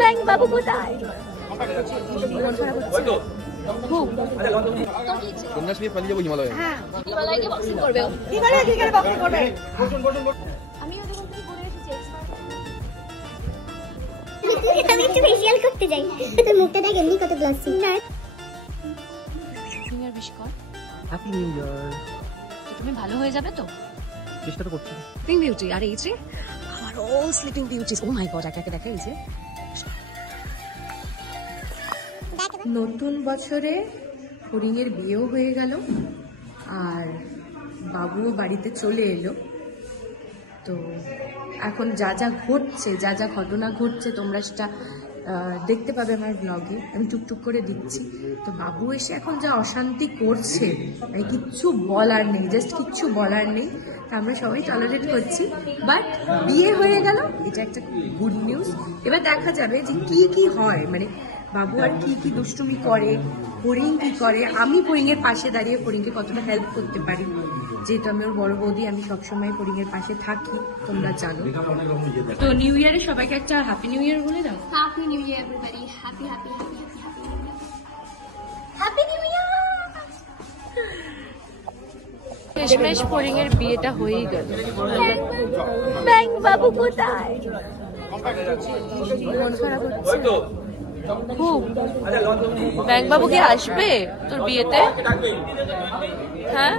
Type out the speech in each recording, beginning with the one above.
Bank বাবু কোথায়? কন্যাস নিয়ে পালিয়ে যাবো হিমালয়ে। হ্যাঁ, হিমালয়ে গিয়ে বক্সিং করবে। কি করে বক্সিং করবে? আমিও যখন থেকে ঘুরে এসেছি এক্সপার্ট। আমি একটু ফেশিয়াল করতে যাই। তোর মুখটা দেখ এমনি কত গ্লাসি। না। নিউ ইয়ার উইশ কর। Happy new year. তুমি ভালো হয়ে যাবে তো? চেষ্টা তো করছি। স্লিপিং বিউটি আর এই যে আমার অল স্লিপিং বিউটিস। ও মাই গড, একে দেখা এই যে নতুন বছরে ফড়িংয়ের বিয়েও হয়ে গেল আর বাবুও বাড়িতে চলে এলো। তো এখন যা যা ঘটছে, যা যা ঘটনা ঘটছে তোমরা সেটা দেখতে পাবে আমার ব্লগে। আমি টুকটুক করে দিচ্ছি। তো বাবু এসে এখন যা অশান্তি করছে মানে কিচ্ছু বলার নেই, জাস্ট কিচ্ছু বলার নেই। তা আমরা সবাই টলারেট করছি, বাট বিয়ে হয়ে গেল, এটা একটা গুড নিউজ। এবার দেখা যাবে যে কি কি হয়, মানে বাবু আর কি কি দুষ্টুমি করে, ফড়িং কি করে, আমি ফড়িংয়ের পাশে দাঁড়িয়ে ফড়িংকে কতটা হেল্প করতে পারি। যেহেতু আমি ওর বড় বৌদি, আমি সবসময় ফড়িংয়ের পাশে থাকি, তোমরা জানো। তো নিউ ইয়ারে সবাইকে একটা হ্যাপি নিউ ইয়ার বলে দাও। Happy new year everybody, happy happy happy happy happy new year. শেষমেশ ফড়িংয়ের বিয়েটা হয়েই গেল। ব্যাংক বাবু কোথায়? মন খারাপ হচ্ছে খুব। ব্যাংক বাবু কি আসবে তোর বিয়েতে? হ্যাঁ,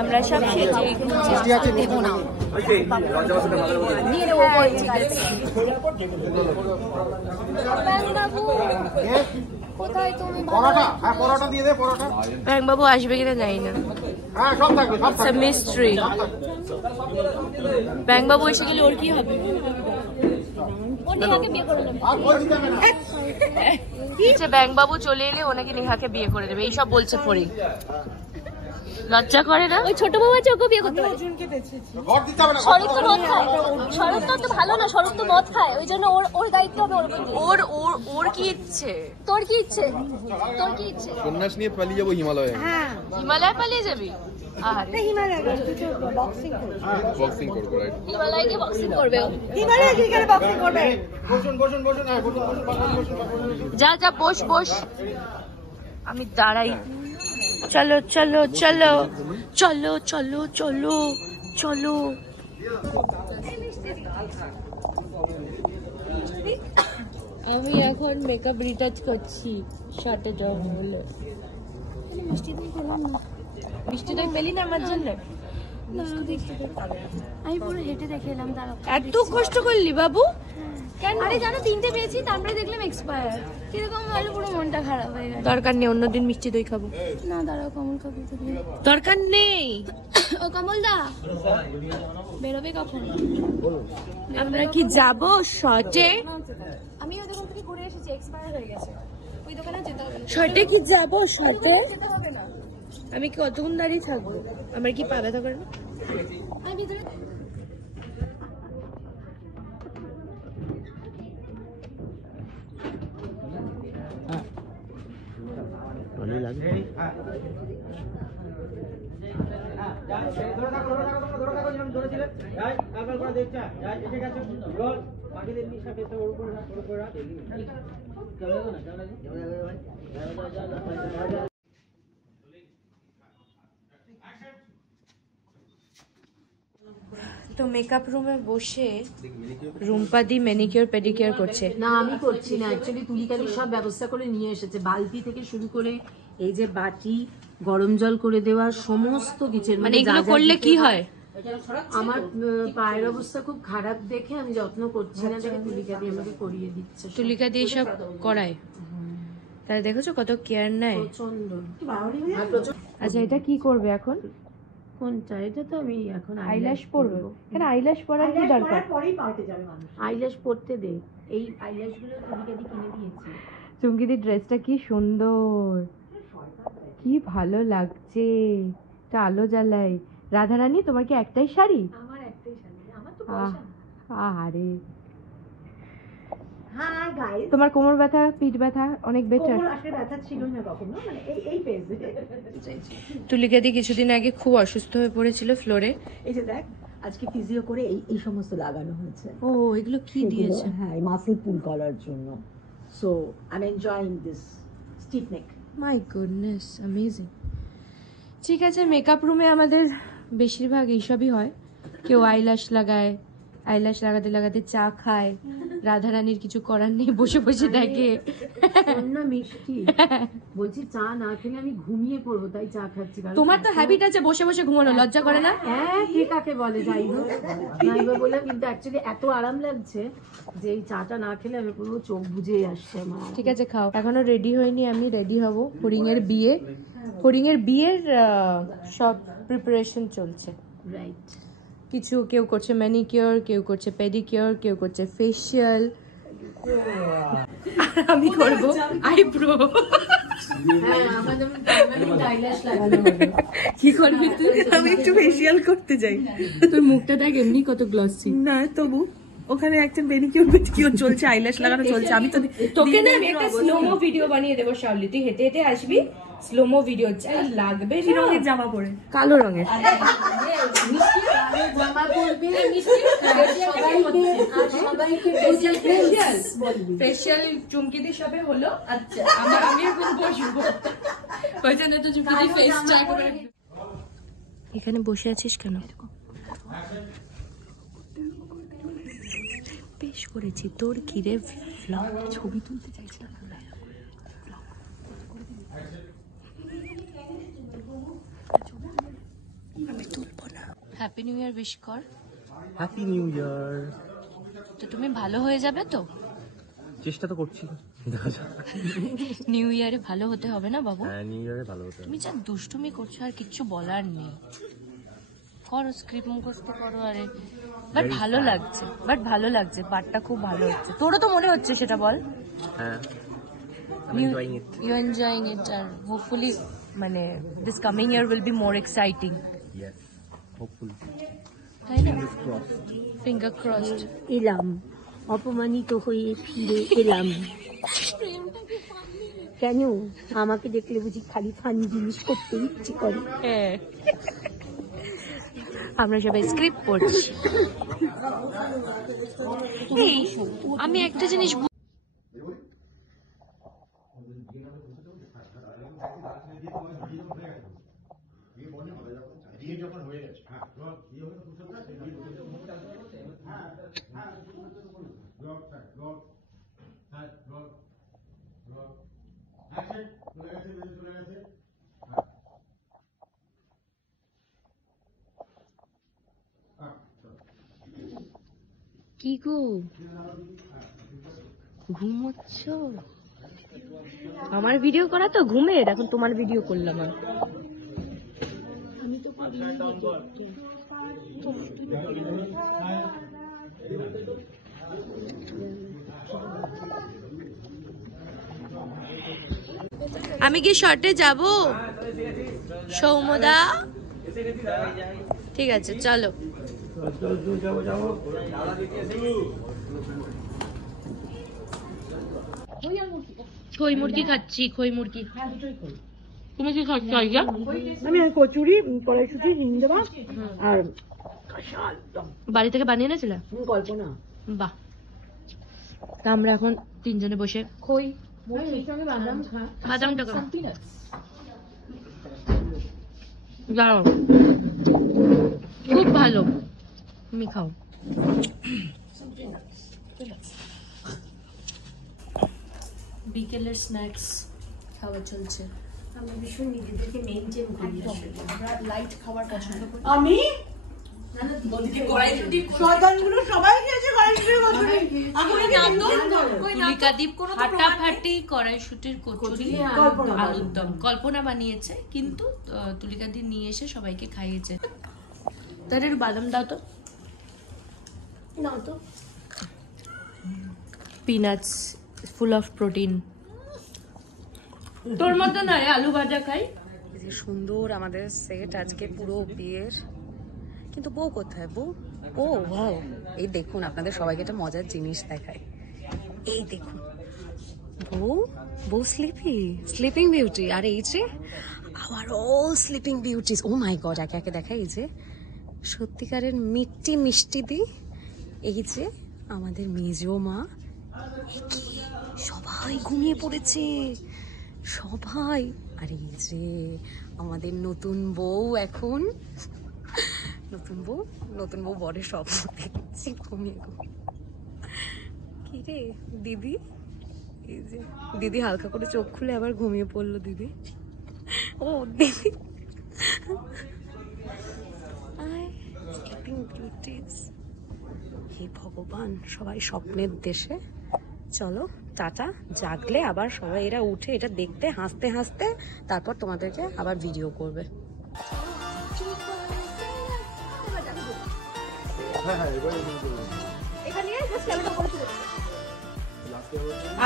আমরা সব সেজে দেবো না, নিয়ে নেবো। ঠিক আছে, কোথায় তুমি? পরোটা, হ্যাঁ পরোটা দিয়ে দে, পরোটা। ব্যাংক বাবু আসবে কিনা জানি না, হ্যাঁ সব থাকবে, সব থাকবে। মিস্ট্রি। ব্যাংক বাবু এসে গেলে ওর কি হবে? ওর নেহাকে বিয়ে করে নেবে। আর বলছি যাবে না। ব্যাংক বাবু চলে এলে ওনাকে নেহাকে বিয়ে করে দেবে, এইসব বলছে ফড়িং। লজ্জা করে না? ওই ছোট বউ আছে, ওকে বিয়ে করতে পারে। ঘর দিতে হবে না। শরৎ তো মদ খায়, শরৎ তো ভালো না, শরৎ তো মদ খায়, ওই জন্য ওর দায়িত্ব হবে ওর উপর। ওর ওর ওর কি ইচ্ছে? তোর কি ইচ্ছে? তোর কি ইচ্ছে? কন্যাস নিয়ে পালিয়ে যাবো হিমালয়ে। হিমালয় পালিয়ে যাবি? আরে বক্সিং করবো, রাইট? হিমালয়ে গিয়ে বক্সিং করবে। বসুন বসুন বসুন, হ্যাঁ বসুন বসুন বসুন বসুন। যা যা বস বস, আমি দাঁড়াই। চলো চলো চলো চলো চলো চলো চলো। আমি এখন মেকআপ রিটাচ করছি শার্টে জব হলো। মিষ্টি দই পেলি না আমার জন্য? আমি পুরো হেঁটে দেখে এলাম। এত কষ্ট করলি বাবু? কেন? আরে জানো 3টে পেয়েছি, তারপরে দেখলাম এক্সপায়ার। কিরকম ভালো, পুরো মনটা খারাপ হয়ে গেল। দরকার নেই, অন্যদিন মিষ্টি দই খাবো। না দাঁড়াও, কমল কাকু তো দরকার নেই। ও কমল দা বেরোবে কখন? আমরা কি যাব শর্টে? আমি ওদের ওখান থেকে ঘুরে এসেছি, এক্সপায়ার হয়ে গেছে। ওই দোকানে যেতে হবে না। শর্টে কি যাব শর্টে? যেতে হবে না। আমি কি কতক্ষণ দাঁড়িয়ে থাকবো? আমার কি পা ব্যথা করে না? আমি ভিতরে তো মেকআপ রুমে বসে রুম্পাদি ম্যানিকিউর পেডিকিউর করছে। না আমি করছি না, অ্যাকচুয়ালি তুলিকালি সব ব্যবস্থা করে নিয়ে এসেছে, বালতি থেকে শুরু করে এই যে বাটি, গরম জল করে দেওয়া, সমস্ত কিচেন। মানে এগুলো করলে কি হয়? আমার পায়ের অবস্থা খুব খারাপ দেখে আমি যত্ন করছি না, দেখে তুলিকা দিয়ে আমাকে করিয়ে দিচ্ছে। তুলিকা দিয়ে সব করায়, তাহলে দেখেছো কত কেয়ার নেয়। প্রচন্ড। আচ্ছা, এটা কি করবে এখন? কোনটা? এটা তো আমি এখন আইল্যাশ পরবে। কেন আইল্যাশ পরার কি দরকার? আইল্যাশ পরতে দে। এই আইল্যাশ গুলো তুলিকা দিয়ে কিনে দিয়েছি। চুমকিদির ড্রেসটা কি সুন্দর, কি ভালো লাগছে। এটা আলো জ্বালাই। রাধারানী, তোমার কি একটাই শাড়ি? আমার একটাই শাড়ি, আমার তো পয়সা। আরে হ্যাঁ গাইস, তোমার কোমর ব্যথা, পিঠ ব্যথা অনেক বেটার? কোমর আসলে ব্যথা ছিল না কখনো, মানে এই পেজে। তুলিকাদি কিছুদিন আগে খুব অসুস্থ হয়ে পড়েছিল ফ্লোরে। এই যে দেখ, আজকে ফিজিও করে এই সমস্ত লাগানো হয়েছে। ও এগুলো কি দিয়েছে? হ্যাঁ, মাসল পুল করার জন্য। So I am enjoying this stiff neck. My goodness, amazing. ঠিক আছে, মেকআপ রুমে আমাদের বেশিরভাগ এইসবই হয়। কেউ আইল্যাশ লাগায়, আইল্যাশ লাগাতে লাগাতে চা খায়, রাধারানীর কিছু করার নেই, বসে বসে দেখে। না মিষ্টি, বলছি চা না খেলে আমি ঘুমিয়ে পড়বো, তাই চা খাচ্ছি। তোমার তো হ্যাবিট আছে বসে বসে ঘুমানো, লজ্জা করে না? হ্যাঁ, কে কাকে বলে, যাই হোক নাইবা বলে, কিন্তু অ্যাকচুয়ালি এত আরাম লাগছে যে এই চাটা না খেলে আমি পুরো চোখ বুঝেই আসছে আমার। ঠিক আছে খাও। এখনো রেডি হয়নি, আমি রেডি হব। হরিংয়ের বিয়ে, হরিংয়ের বিয়ের সব প্রিপারেশন চলছে। রাইট। কিছু কেউ করছে ম্যানিকিওর, কেউ করছে পেডিকিওর, কেউ করছে ফেশিয়াল, আমি করব আইব্রো। কি করবি তুই? আমি একটু ফেসিয়াল করতে যাই। তোর মুখটা দেখ এমনি কত গ্লসি। না তবু ওখানে একটা বেনিকিউর পেডিকিউর চলছে, আইল্যাশ লাগানো চলছে। আমি তো তোকে না আমি একটা স্লোমো ভিডিও বানিয়ে দেবো শাওলি, তুই হেঁটে হেঁটে আসবি, স্লোমো ভিডিও যা লাগবে। কি রঙের জামা পরে? কালো রঙের। ফেশিয়াল চুমকি দিয়ে সবে হলো। আচ্ছা আমি এখন বসবো, ওই জন্য তো চুমকি দিয়ে ফেসটা করে। এখানে বসে আছিস কেন? বেশ করেছি। তোর কিরে ভ্লগ ছবি তুলতে চাইছিলাম। আমি তুলবো না। হ্যাপি নিউ ইয়ার উইশ কর। Happy new year. তো তুমি ভালো হয়ে যাবে তো? চেষ্টা তো করছি, দেখা যাক। নিউ ইয়ারে ভালো হতে হবে না বাবু? হ্যাঁ, নিউ ইয়ারে ভালো হতে হবে। তুমি যা দুষ্টুমি করছো আর কিচ্ছু বলার নেই। করো, স্ক্রিপ্ট মুখস্থ করো। আরে বাট ভালো লাগছে, বাট ভালো লাগছে, পার্টটা খুব ভালো হচ্ছে। তোরও তো মনে হচ্ছে, সেটা বল। হ্যাঁ, ইউ এনজয়িং ইট, আর হোপফুলি মানে this coming year will be more exciting. Yes, hopefully. তাই না? Finger crossed. এলাম, অপমানিত হয়ে ফিরে এলাম। কেন আমাকে দেখলে বুঝি খালি ফানি জিনিস করতে ইচ্ছে করে? হ্যাঁ, আমরা সবাই স্ক্রিপ্ট পড়ছি। এই আমি একটা জিনিস কি গো, ঘুমোচ্ছ? আমার ভিডিও করা তো ঘুমের, এখন তোমার ভিডিও করলাম। আমি তো আমি কি শর্টে যাব সৌমদা? ঠিক আছে চলো। খই মুরগি খাচ্ছি, খই মুরগি। তুমি কি খাচ্ছ? আমি কচুরি, কড়াইশুটি, হিং দেবা আর বাড়ি থেকে বানিয়ে এনেছিলে? কল্পনা। বাহ। তা আমরা এখন তিনজনে বসে খই বাদামটা দাঁড়াও, খুব ভালো, তুমি খাও। বিকেলের স্ন্যাক্স খাওয়া চলছে। আমরা ভীষণ নিজেদেরকে মেনটেন করি, আমরা লাইট খাবার পছন্দ করি। আমি শয়তানগুলো সবাই খেয়েছে ফাটাফাটি কড়াইশুটির কচুরি, আলুর দম কল্পনা বানিয়েছে, কিন্তু তুলিকাদি নিয়ে এসে সবাইকে খাইয়েছে। তার একটু বাদাম দাও তো। নাও তো। Peanuts full of protein. তোর মতো নয়, আলু ভাজা খাই। যে সুন্দর আমাদের সেট আজকে পুরো বিয়ের, কিন্তু বউ কোথায়? বউ, ও ওয়াও, এই দেখুন আপনাদের সবাইকে একটা মজার জিনিস দেখায়। এই দেখুন বউ স্লিপিং বিউটি, আর এই যে আবার অল স্লিপিং বিউটিস। ও মাই গড, একে একে দেখা। এই যে সত্যিকারের মিষ্টি দি, এই যে আমাদের মেজো মা, সবাই ঘুমিয়ে পড়েছে সবাই। আর এই যে আমাদের নতুন বউ, এখন নতুন বউ বরের স্বপ্ন দেখছি ঘুমিয়ে। কি রে দিদি, এই যে দিদি হালকা করে চোখ খুলে আবার ঘুমিয়ে পড়লো দিদি। ও দিদি স্লিপিং বিউটিজ। হে ভগবান, সবাই স্বপ্নের দেশে। চলো টাটা, জাগলে আবার সবাই এরা উঠে এটা দেখতে হাসতে হাসতে তারপর তোমাদেরকে আবার ভিডিও করবে।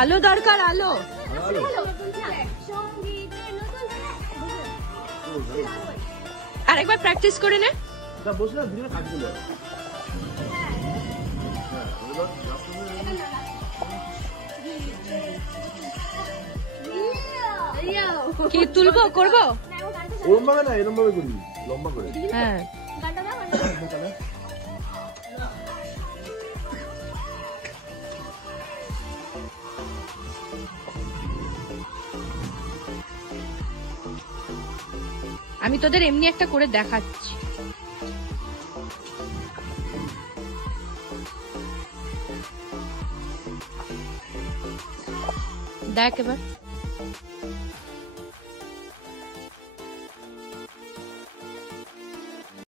আলো দরকার, আলো। আরেকবার প্র্যাকটিস করে নে। কি তুলবো, করবো? ওরম ভাবে না, এরম ভাবে করবি, লম্বা করে। হ্যাঁ, আমি তোদের এমনি একটা করে দেখাচ্ছি। দেখ এবার।